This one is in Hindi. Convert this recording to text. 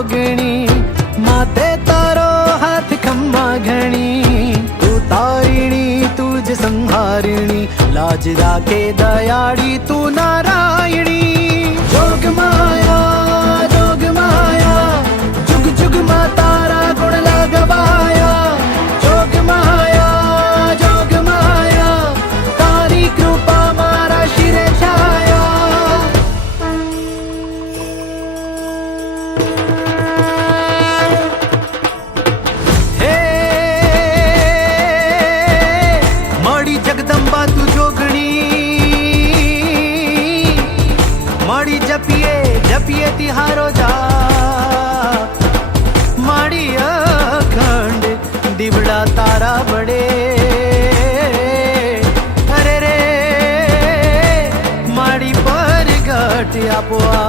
जोगणी माते तारो हाथ खम्मा घणी तू तारिणी तुझ संहारिणी लाज राखे दयाड़ी तू नारायणी जोग माया जुग जुग मा तारा गुण लगवाया जोग माया तारी कृपा मारा शिरे छाया हे मड़ी जगदंबा तू जोगणी मड़ी जपिए तिहारो जा माड़ी अखंड दिवड़ा तारा बड़े अरे रे माड़ी पर घट आपवा